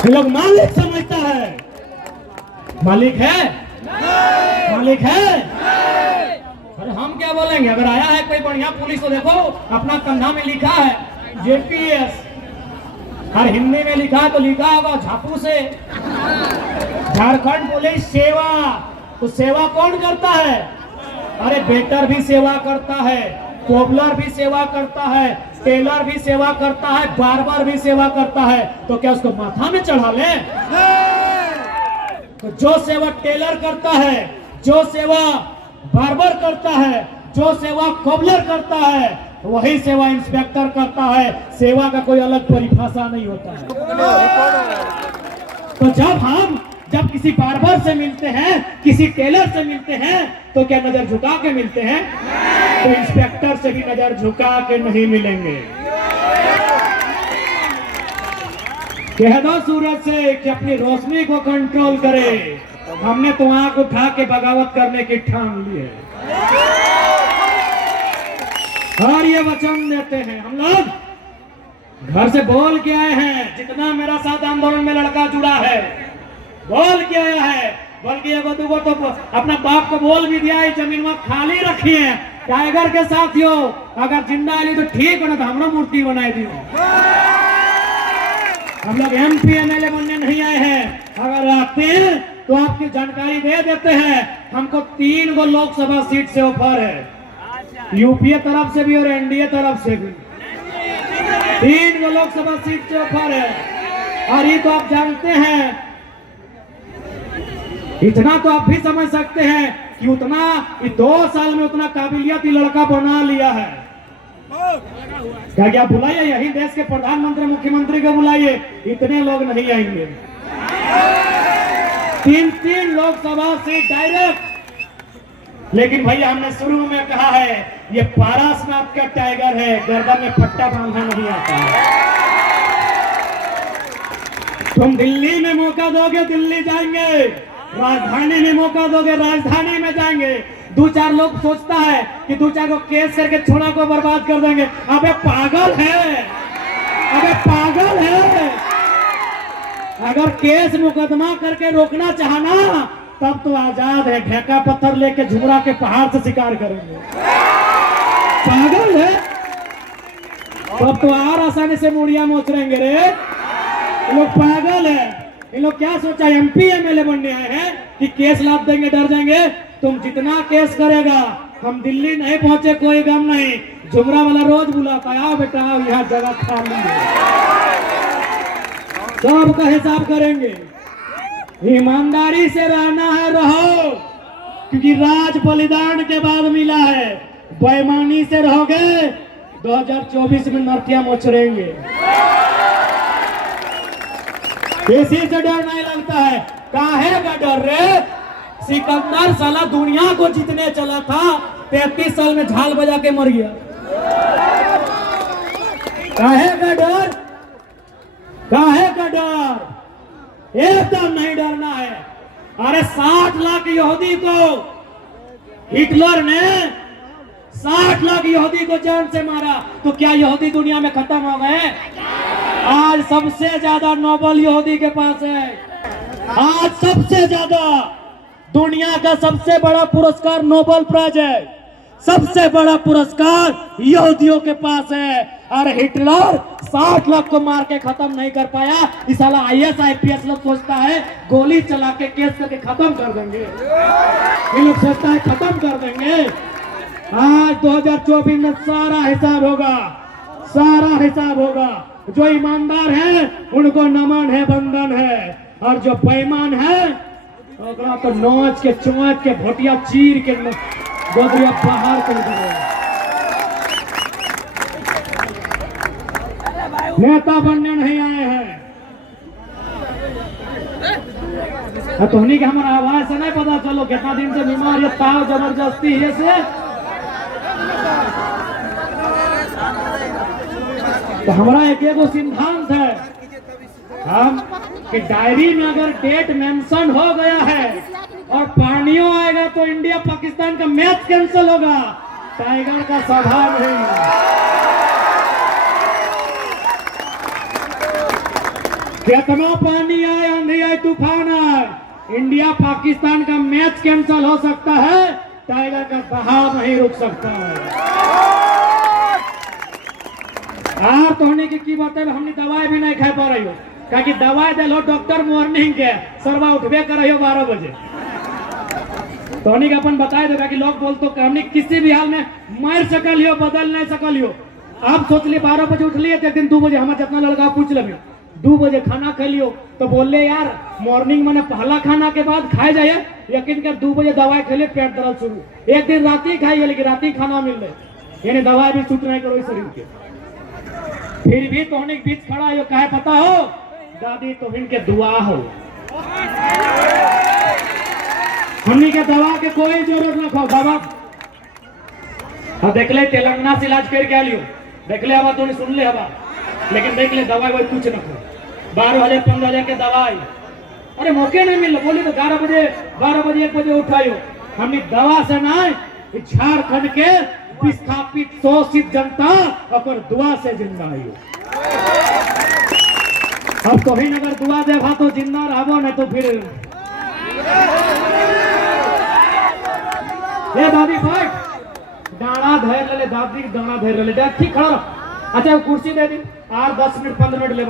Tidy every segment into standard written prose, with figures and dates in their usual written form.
ये लोग मालिक समझता है। मालिक है? मालिक है? अरे हम क्या बोलेंगे? अगर आया है कोई बढ़िया पुलिस तो देखो अपना कंधा में लिखा है जेपीएस, और हिंदी में लिखा है तो लिखा होगा झापू से झारखंड पुलिस सेवा। तो सेवा कौन करता है? अरे वेटर भी सेवा करता है, कोबलर भी सेवा करता है, टेलर भी सेवा करता है, बार्बर भी सेवा करता है। तो क्या उसको माथा में चढ़ा ले? तो जो सेवा टेलर करता है, जो सेवा बार्बर करता है, जो सेवा कोबलर करता है, वही सेवा इंस्पेक्टर करता है। सेवा का कोई अलग परिभाषा नहीं होता है। तो जब किसी बार्बर से मिलते हैं, किसी टेलर से मिलते हैं, तो क्या नजर झुका के मिलते हैं? तो इंस्पेक्टर से भी नजर झुका के नहीं मिलेंगे। कह दो सूरज से कि अपनी रोशनी को कंट्रोल करे। हमने तो आंख उठा के बगावत करने की ठान ली है और ये वचन देते हैं। हम लोग घर से बोल के आए हैं, जितना मेरा साथ आंदोलन में लड़का जुड़ा है बोल के आया है, बल्कि ये बदूगो तो अपना बाप को बोल भी दिया है जमीन में खाली रखी है। टाइगर के साथियों अगर जिंदा आई तो ठीक है ना, तो हमरा मूर्ति बनाई दी। हम लोग एमपी एमएलए बनने नहीं आए हैं। अगर आते हैं तो आपकी जानकारी दे देते हैं। हमको 3 गो लोकसभा सीट से ऑफर है, यूपीए तरफ से भी और एनडीए तरफ से भी 3 गो लोकसभा सीट से ऑफर है। और ये तो आप जानते हैं, इतना तो आप भी समझ सकते हैं कि उतना 2 साल में उतना काबिलियत ही लड़का बना लिया है। क्या बुलाइए, यही देश के प्रधानमंत्री मुख्यमंत्री को बुलाइए, इतने लोग नहीं आएंगे। 3 लोकसभा सीट डायरेक्ट। लेकिन भैया हमने शुरू में कहा है ये पारासनाथ का टाइगर है, गर्दन में पट्टा बांधना नहीं आता है। तुम दिल्ली में मौका दोगे दिल्ली जाएंगे, राजधानी में मौका दोगे राजधानी में जाएंगे। 2-4 लोग सोचता है कि 2-4 को केस करके छोड़ा को बर्बाद कर देंगे। अबे पागल है, अबे पागल है। अगर केस मुकदमा करके रोकना चाहना तब तो आजाद है, ढेका पत्थर लेके झुमरा के पहाड़ से शिकार करेंगे। पागल है तब तो और आसानी से मुड़िया मोचरेंगे रे। ये लोग पागल है। ये लोग क्या सोचा एमपी एमएलए बनने आए हैं कि केस लाद देंगे डर जाएंगे। तुम जितना केस करेगा, हम दिल्ली नहीं पहुंचे कोई गम नहीं। झुमरा वाला रोज बुलाता है, आओ बेटा आओ यहाँ जगह खाली है, सबका हिसाब करेंगे। ईमानदारी से रहना है रहो, क्योंकि राज बलिदान के बाद मिला है। बेईमानी से रहोगे 2024 में नर्तिया मोचरेंगे। किसी से डर नहीं लगता है। काहे का डर रे? सिकंदर साला दुनिया को जीतने चला था, 33 साल में झाल बजा के मर गया। काहे का डर? काहे का डर? एकदम नहीं डरना है। अरे 60 लाख यहूदी को हिटलर ने 60 लाख यहूदी को जान से मारा, तो क्या यहूदी दुनिया में खत्म हो गए? आज सबसे ज्यादा नोबेल यहूदी के पास है। आज सबसे ज्यादा दुनिया का सबसे बड़ा पुरस्कार नोबेल प्राइज है। सबसे बड़ा पुरस्कार यहूदियों के पास है। और हिटलर 60 लाख को मार के खत्म नहीं कर पाया। इस साला आईएएस आईपीएस लोग सोचता है गोली चला के केस करके खत्म कर देंगे। ये लोग सोचता है खत्म कर देंगे। आज 2024 में सारा हिसाब होगा, सारा हिसाब होगा। जो ईमानदार है उनको नमन है, बंधन है, और जो बेईमान है तो नोच के चोंच के भोटिया चीर के गोदरिया बाहर कर देंगे। नेता बनने नहीं आए हैं। तो के हमारा आवाज से नहीं पता चलो कितना दिन से बीमार है, ताव जबरदस्ती है से। तो हमारा एक सिद्धांत है हम कि डायरी में अगर डेट मेंशन हो गया है और पानियों आएगा तो इंडिया पाकिस्तान का मैच कैंसिल होगा। टाइगर का स्वभाव नहीं। कितना पानी आए, आंधी आए, तूफान आए, इंडिया पाकिस्तान का मैच कैंसिल हो सकता है, टाइगर का बहाव नहीं रुक सकता है। तो होने की बात है, हमने दवाई भी नहीं खा पा रही हो, क्योंकि दवाई दिलो डॉक्टर मॉर्निंग के सरवा उठबे कर रही हो 12 बजे। तो हमने अपन बताए देगा कि लोग बोलते तो हमने किसी भी हाल में मार सकल हो, बदल नहीं सकल हो। आप सोच लिए 12 बजे उठ लिए, एक दिन 2 बजे हमारे जितना लड़का पूछ ले 2 बजे खाना खा लियो, तो बोल ले यार मॉर्निंग मैंने पहला खाना के बाद खाए जाए, यकीन कर 2 बजे दवाई खा ले, पेट दर्द शुरू। एक दिन रात ही खाइए, लेकिन रात ही खाना मिल रहे, यानी दवाई भी छूट नहीं करो शरीर के। फिर भी तो बीच खड़ा हो, कहे पता हो दादी तो इनके दुआ हो, हमनी के दवा के कोई जरूरत न खाओ दवा। देख ले तेलंगाना से इलाज कर क्या लियो, देख ले हवा तो नहीं सुन ले हवा, लेकिन देख ले दवाई वही कुछ न खाओ। 12,000 15,000 के दवाई, अरे मौके नहीं मिल बोली तो 11 बजे 1 बजे उठायो। हमने दवा से ना झारखंड के विस्थापित शोषित जनता और दुआ से जिंदा है। अब तो ही अगर दुआ देगा तो जिंदा रहो, नहीं तो फिर ये दादी फाइट डाना धैर ले, दादी डाना धैर ले, ठीक खड़ा रहो। अच्छा कुर्सी दे दी, और 10 मिनट 15 मिनट ले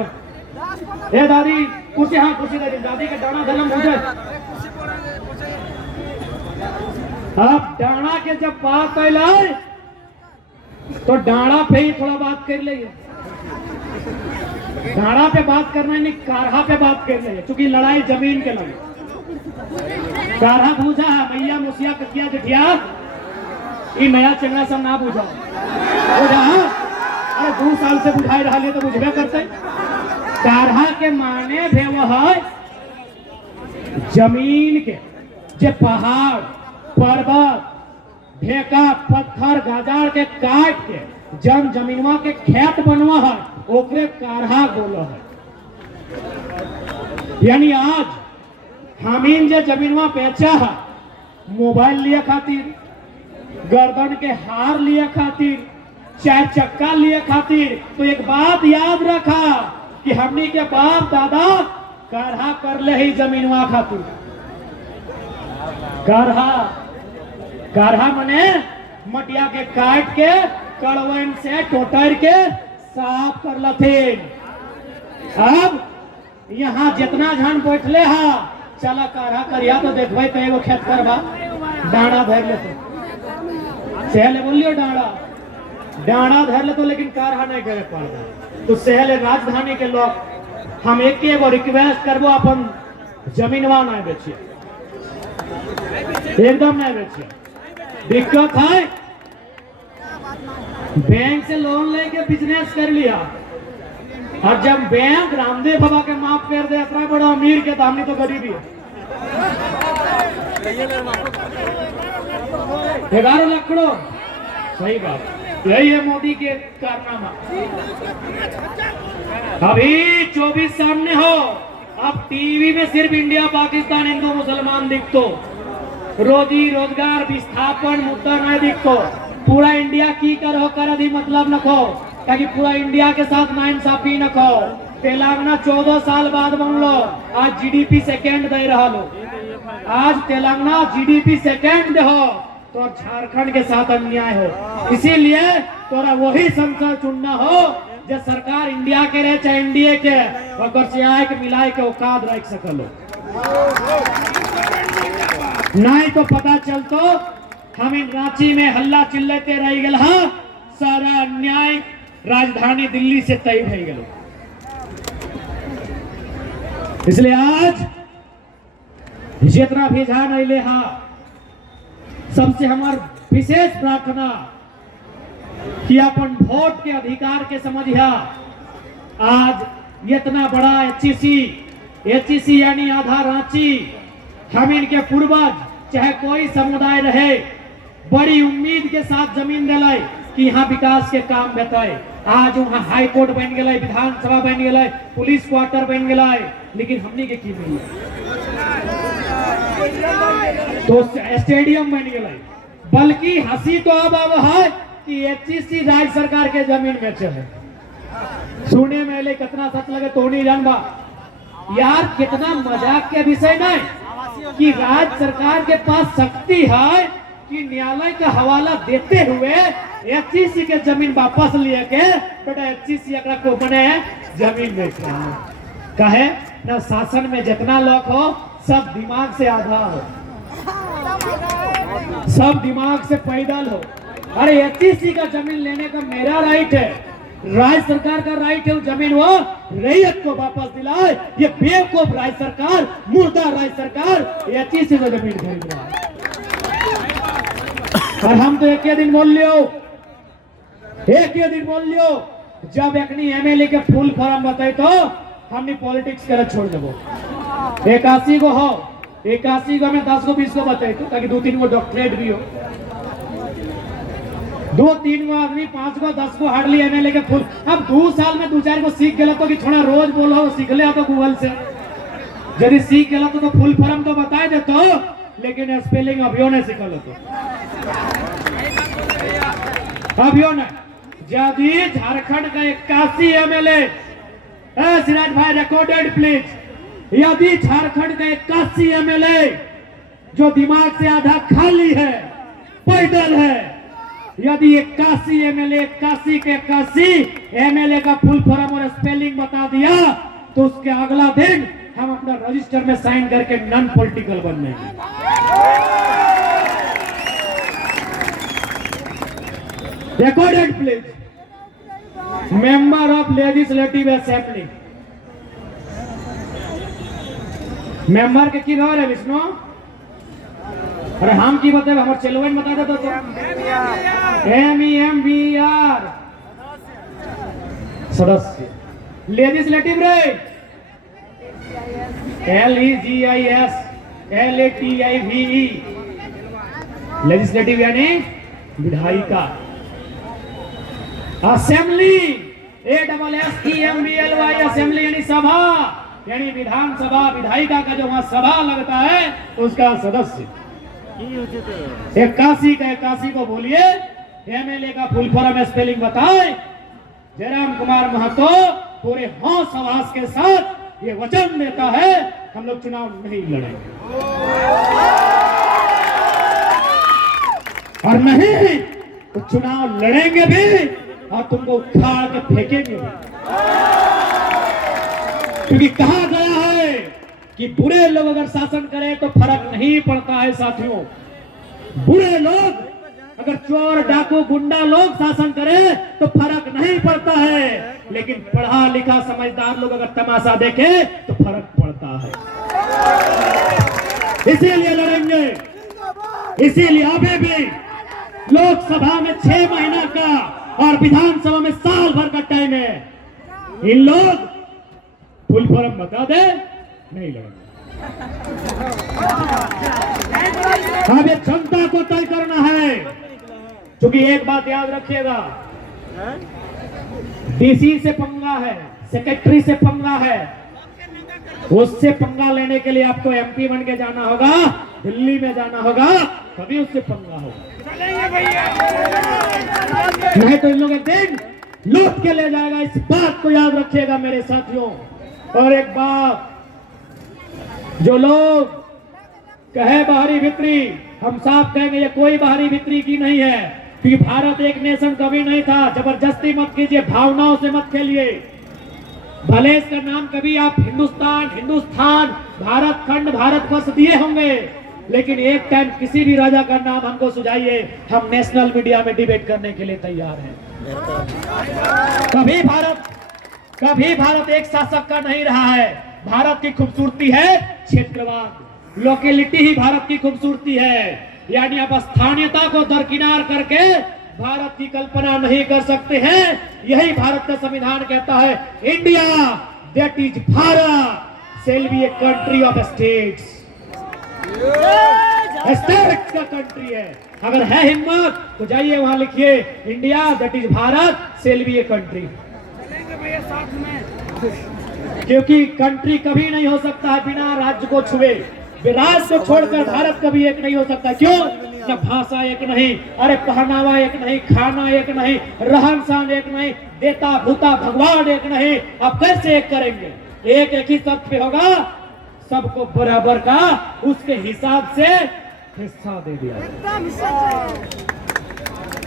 ए दादी कुर्सी, हाँ कुर्सी दे दी, दादी के डाना धर्म हो जाए। अब डाना के जब बात कैलाए तो डाना पे ही थोड़ा बात कर ले, डाना पे बात करना नहीं, कारहा पे बात कर ले, क्योंकि लड़ाई जमीन के लगे। कारहा पूछा है मैया मुसिया ककिया जठिया, ये नया चंगा सब ना पूछा बुझा, अरे 2 साल से बुझाई रहा ले तो बुझबे करते। कारहा के माने भी वो है जमीन के, जे पहाड़ पर्वत ढेका पत्थर गाजार के काट के जमीनवा के खेत बनवा है, ओकरे कारहा बोलो है। यानी आज हमीन जे जमीनवा बेचा है, मोबाइल लिए खातिर, गर्दन के हार लिए खातिर, 4 चक्का लिए खातिर, तो एक बात याद रखा कि हमनी के बाप दादा कारहा कर ले ही जमीनवा खातिर। कारहा मने मटिया के काट के कड़वन से टोटर के साफ कर लथिन। अब यहाँ जितना झन बैठले हा, चला कारहा करिया तो देखबे तो एगो खेत करबा, डांडा धर ले तो सहले बोलियो डांडा धर ले तो, लेकिन कारहा नहीं करे पड़ता। तो सहले राजधानी के लोग हम एक एगो रिक्वेस्ट करबो, अपन जमीनवा नहीं बेचिए, एकदम नहीं बेचिए। दिक्कत है बैंक से लोन लेके बिजनेस कर लिया, और जब बैंक रामदेव बाबा के माफ कर दे इतना बड़ा अमीर के, तो हमने तो गरीबी है। 11 लाख करोड़, सही बात, यही है मोदी के कारनामा। अभी 24 सामने हो, अब टीवी में सिर्फ इंडिया पाकिस्तान हिंदू मुसलमान दिखतो, रोजी रोजगार विस्थापन मुद्दा नहीं दिखतो। पूरा इंडिया की करो कर अभी मतलब न खो, ताकि पूरा इंडिया के साथ नाइंसाफी न खो। तेलंगाना 14 साल बाद बनलो, आज जीडीपी सेकंड दे रहा लो, आज तेलंगाना जीडीपी सेकंड दे हो, तो झारखंड के साथ अन्याय हो। इसीलिए तोरा वही संसद चुनना हो जो सरकार इंडिया के रहे चाहे इंडिया के, और आय के मिलाए के औकात रख सकलो, नहीं तो पता चलतो हम इन रांची में हल्ला चिल्लाते रह गए, सारा अन्याय राजधानी दिल्ली से तय हो गए। इसलिए आज जितना भी ध्यान अले हा, सबसे हमार विशेष प्रार्थना कि अपन वोट के अधिकार के समझिया। आज इतना बड़ा एचईसी यानी आधा रांची, हम इनके पूर्वज चाहे कोई समुदाय रहे, बड़ी उम्मीद के साथ जमीन दिलाई कि यहाँ विकास के काम बताए। आज वहाँ हाई कोर्ट बन गए, विधानसभा बन गए, पुलिस क्वार्टर बन गए, लेकिन हमने के की मिली तो स्टेडियम बन गए। बल्कि हंसी तो अब है कि एचईसी राज्य सरकार के जमीन में चले। सुने में ले कितना सच लगे तो नहीं जानबा, यार कितना मजाक के विषय नहीं कि राज्य सरकार के पास शक्ति है कि न्यायालय का हवाला देते हुए एचईसी के जमीन वापस लिए के बेटा एचईसी एकरा को बने जमीन बेच रहे हैं। कहे ना शासन में जितना लोग हो सब दिमाग से आधा हो, सब दिमाग से पैदल हो। अरे एचईसी का जमीन लेने का मेरा राइट है, राज्य सरकार का राइट है, वो जमीन वो रैयत को वापस दिलाए। ये बेवकूफ राज्य सरकार, मुर्दा राज्य सरकार एचईसी से जमीन खरीद रहा है। और हम तो एक दिन बोल लियो, एक दिन बोल लियो जब एकनी एमएलए के फुल फॉर्म बताए तो हमने पॉलिटिक्स कर छोड़ देबो। 81 को हो, 81 को में 10 को 20 को बताए तो ताकि 2-3 को डॉक्टरेट भी हो, 2-3 को आदमी 5 को 10 को हार्डली एमएलए के फुल। अब 2 साल में 2-4 को सीख गया तो कि थोड़ा रोज बोलो सीख ले तो गूगल से, यदि सीख गया तो फुल फॉर्म तो बताए दे तो, लेकिन स्पेलिंग अभियो नहीं सीखल तो अभियो नहीं। यदि झारखंड का 81 एमएलए, सिराज भाई रिकॉर्डेड प्लीज, यदि झारखंड का 81 एमएलए जो दिमाग से आधा खाली है, पैदल है, यदि 81 एमएलए 81 के 81 एमएलए का फुल फॉर्म और स्पेलिंग बता दिया तो उसके अगला दिन हम अपना रजिस्टर में साइन करके नॉन पॉलिटिकल बनने हैं। Recorded please, member of legislative assembly, member के की रहे विष्णु। अरे हम की बताए हमारे चेलोवन बता दे तो MEMBR सदस्य, लेजिस्लेटिव रे LEGIS LATIVE, लेजिस्लेटिव यानी विधायिका, असेंबली ASSEMBLY असेंबली यानी सभा, यानी विधानसभा, विधायिका का जो वहां सभा लगता है उसका सदस्य। 81 का 81 को बोलिए, एमएलए का फुल फॉर्म स्पेलिंग बताए। जयराम कुमार महतो पूरे होश हवास के साथ ये वचन देता है हम लोग चुनाव नहीं लड़ेंगे और नहीं तो चुनाव लड़ेंगे भी और तुमको उखाड़ के फेंकेंगे भी। क्योंकि कहा गया है कि बुरे लोग अगर शासन करें तो फर्क नहीं पड़ता है साथियों। बुरे लोग अगर चोर डाकू गुंडा लोग शासन करें तो फर्क नहीं पड़ता है, लेकिन पढ़ा लिखा समझदार लोग अगर तमाशा देखे तो फर्क पड़ता है। इसीलिए लड़ेंगे, इसीलिए अभी भी लोकसभा में 6 महीना का और विधानसभा में साल भर का टाइम है। इन लोग फुल फॉर्म बता दे, नहीं लड़ेंगे। अब ये जनता को तय करना है, क्योंकि एक बात याद रखिएगा, डीसी से पंगा है, सेक्रेटरी से पंगा है, उससे पंगा लेने के लिए आपको एमपी बन के जाना होगा, दिल्ली में जाना होगा, तभी उससे पंगा होगा। नहीं तो इन लोग एक दिन लूट के ले जाएगा। इस बात को याद रखिएगा मेरे साथियों। और एक बात, जो लोग कहे बाहरी भित्री, हम साफ कहेंगे ये कोई बाहरी भित्री की नहीं है, क्योंकि भारत एक नेशन कभी नहीं था। जबरदस्ती मत कीजिए, भावनाओं से मत खेलिए। भले इसका नाम कभी आप हिंदुस्तान, भारत खंड, भारतवर्ष दिए होंगे, लेकिन एक टाइम किसी भी राजा का नाम हमको सुझाइए, हम नेशनल मीडिया में डिबेट करने के लिए तैयार हैं। कभी भारत एक शासक का नहीं रहा है। भारत की खूबसूरती है क्षेत्रवाद, लोकेलिटी ही भारत की खूबसूरती है। यानी आप स्थानीयता को दरकिनार करके भारत की कल्पना नहीं कर सकते हैं। यही भारत का संविधान कहता है, India that is Bharat shall be a country of states. States का कंट्री है। अगर है हिम्मत तो जाइए वहां लिखिए, India that is Bharat shall be a country. क्योंकि कंट्री कभी नहीं हो सकता है बिना राज्य को छुए। राज्य को छोड़कर भारत कभी एक नहीं हो सकता। क्यों? न भाषा एक नहीं, अरे पहनावा एक नहीं, खाना एक नहीं, रहन सहन एक नहीं, देता भूता भगवान एक नहीं। आप कैसे एक करेंगे? एक एक ही शर्त पे होगा, सबको बराबर का उसके हिसाब से हिस्सा दे दिया।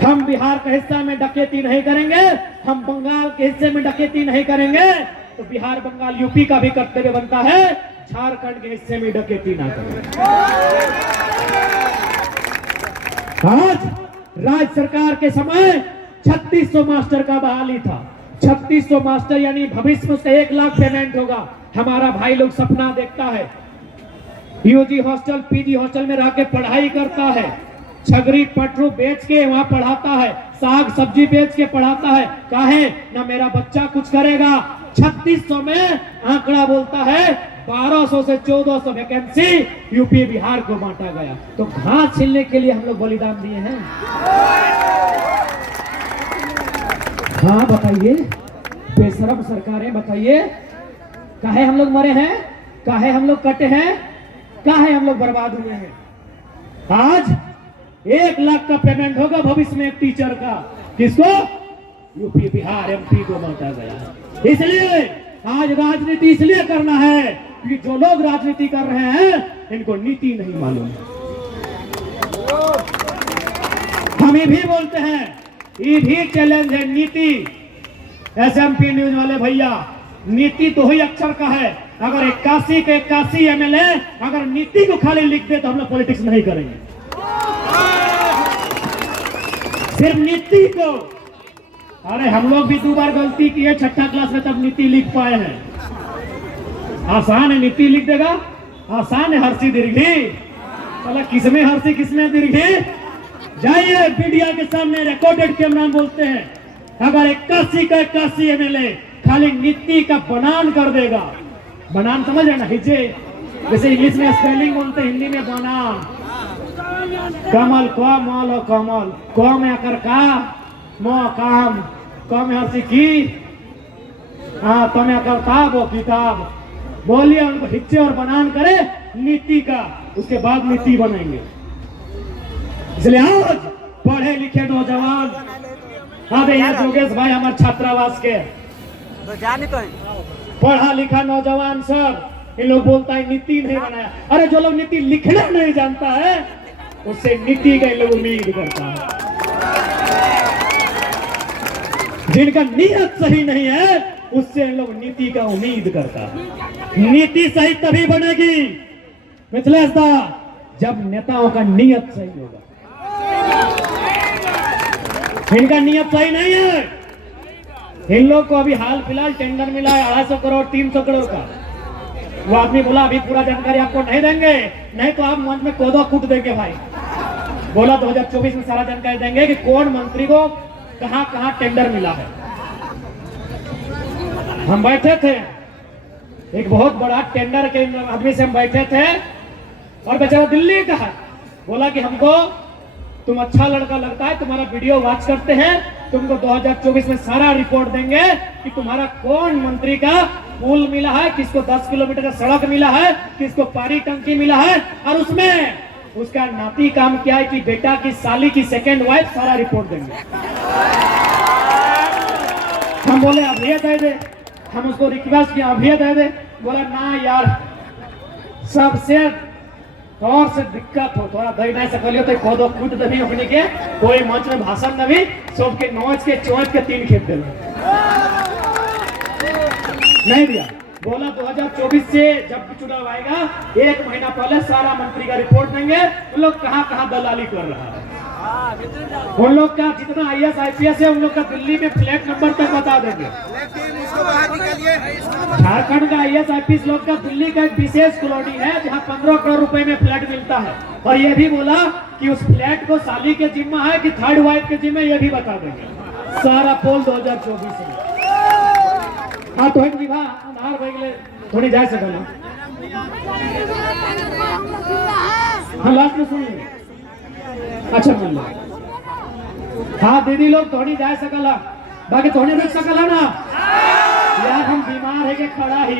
हम बिहार के हिस्सा में डकैती नहीं करेंगे, हम बंगाल के हिस्से में डकैती नहीं करेंगे, तो बिहार बंगाल यूपी का भी कर्तव्य बनता है झारखंड के हिस्से में डकैती ना करें। आज राज्य सरकार के समय 3600 मास्टर का बहाली था। 3600 मास्टर यानी भविष्य में से 1 लाख पेमेंट होगा। हमारा भाई लोग सपना देखता है, यूजी हॉस्टल पीजी हॉस्टल में रह के पढ़ाई करता है, छगरी पटरू बेच के वहां पढ़ाता है, साग सब्जी बेच के पढ़ाता है। काहे ना मेरा बच्चा कुछ करेगा। 3600 में आंकड़ा बोलता है 1200 से 1400 वैकेंसी यूपी बिहार को बांटा गया। तो घास छीलने के लिए हम लोग बलिदान दिए हैं। हाँ बताइए, बेशरम सरकारें बताइए, काहे हम लोग मरे हैं, काहे हम लोग कटे हैं, काहे हम लोग बर्बाद हुए हैं। आज 1 लाख का पेमेंट होगा भविष्य में एक टीचर का। किसको? यूपी बिहार एमपी को बांटा गया है। इसलिए आज राजनीति इसलिए करना है कि जो लोग राजनीति कर रहे हैं इनको नीति नहीं मालूम। हम ये भी बोलते हैं, ये भी चैलेंज है नीति। एसएमपी न्यूज वाले भैया, नीति तो ही अक्षर का है। अगर 81 के 81 एमएलए अगर नीति को खाली लिख दे तो हम लोग पॉलिटिक्स नहीं करेंगे। सिर्फ नीति को, अरे हम लोग भी 2 बार गलती की है, 6ठा क्लास में तब नीति लिख पाए हैं। आसान है नीति लिख देगा, आसान है हर्षी दीर्घी। चला किसमें हर्षी किसमें दीर्घी। जाइए मीडिया के सामने रिकॉर्डेड कैमरा में बोलते हैं, अगर 81 का 81 एमएलए खाली नीति का बनान कर देगा, बनान समझ रहे ना, हिजे जैसे इंग्लिश में स्पेलिंग बोलते हैं, हिंदी में बनान। कमल क मल कमल, क में आकर का, म काम, क में हर्षी की, हाँ त में आकर ताब वो किताब। बोलिए उनको हिच्चे और बनान करे नीति का, उसके बाद नीति बनेंगे। इसलिए आज पढ़े लिखे नौजवान, अरे यहाँ जोगेश भाई हमारे छात्रावास के पढ़ा लिखा नौजवान सर, इन लोग बोलता है नीति नहीं बनाया। अरे जो लोग नीति लिखना नहीं जानता है उससे नीति का इन लोग उम्मीद करता है। जिनका नियत सही नहीं है उससे इन लोग नीति का उम्मीद करता है। नीति सही तभी बनेगी मिथिलेश दा जब नेताओं का नियत सही होगा। इनका नियत सही नहीं है। इन लोग को अभी हाल फिलहाल टेंडर मिला है 250 करोड़ 300 करोड़ का। वो आदमी बोला अभी पूरा जानकारी आपको नहीं देंगे, नहीं तो आप मंच में कोदो कूट देंगे भाई। बोला 2024 में सारा जानकारी देंगे कि कौन मंत्री को कहां कहां टेंडर मिला है। हम बैठे थे, एक बहुत बड़ा टेंडर के आदमी से हम बैठे थे और बेचारा दिल्ली का है। बोला कि हमको तुम अच्छा लड़का लगता है, तुम्हारा वीडियो वॉच करते हैं, तुमको 2024 में सारा रिपोर्ट देंगे कि तुम्हारा कौन मंत्री का पुल मिला है, किसको 10 किलोमीटर का सड़क मिला है, किसको पानी टंकी मिला है, और उसमें उसका नाती काम क्या है कि बेटा की साली की सेकेंड वाइफ, सारा रिपोर्ट देंगे। हम बोले अभी दे दे, हम उसको रिक्वेस्ट किया अभी दे दे। बोला ना यार, सबसे और से दिक्कत हो, थोड़ा दही नहीं सकलियो तो खोदो कूट दही अपने के, कोई मंच में भाषण नहीं, सबके नोच के चोंच के 3 खेत दे नहीं दिया। बोला 2024 से जब भी चुनाव आएगा 1 महीना पहले सारा मंत्री का रिपोर्ट देंगे, उन लोग कहां कहां दलाली कर रहा है, उन लोग का जितना IAS IPS है उन लोग का दिल्ली में फ्लैट नंबर तक बता देंगे। झारखंड का IAS IPS लोग का दिल्ली का एक विशेष कॉलोनी है जहां 15 करोड़ रुपए में फ्लैट मिलता है, और ये भी बोला कि उस फ्लैट को साली के जिम्मा है कि थर्ड वाइफ के जिम्मे, ये भी बता देंगे। सारा पोल 2024 में। हाँ तो विवाह आधार भाई थोड़ी जाए सकना। हाँ लास्ट में सुन अच्छा मान लो। हाँ दीदी लोग थोड़ी जाए सकला, बाकी थोड़ी रुक सकला ना यार, हम बीमार है कि खड़ा ही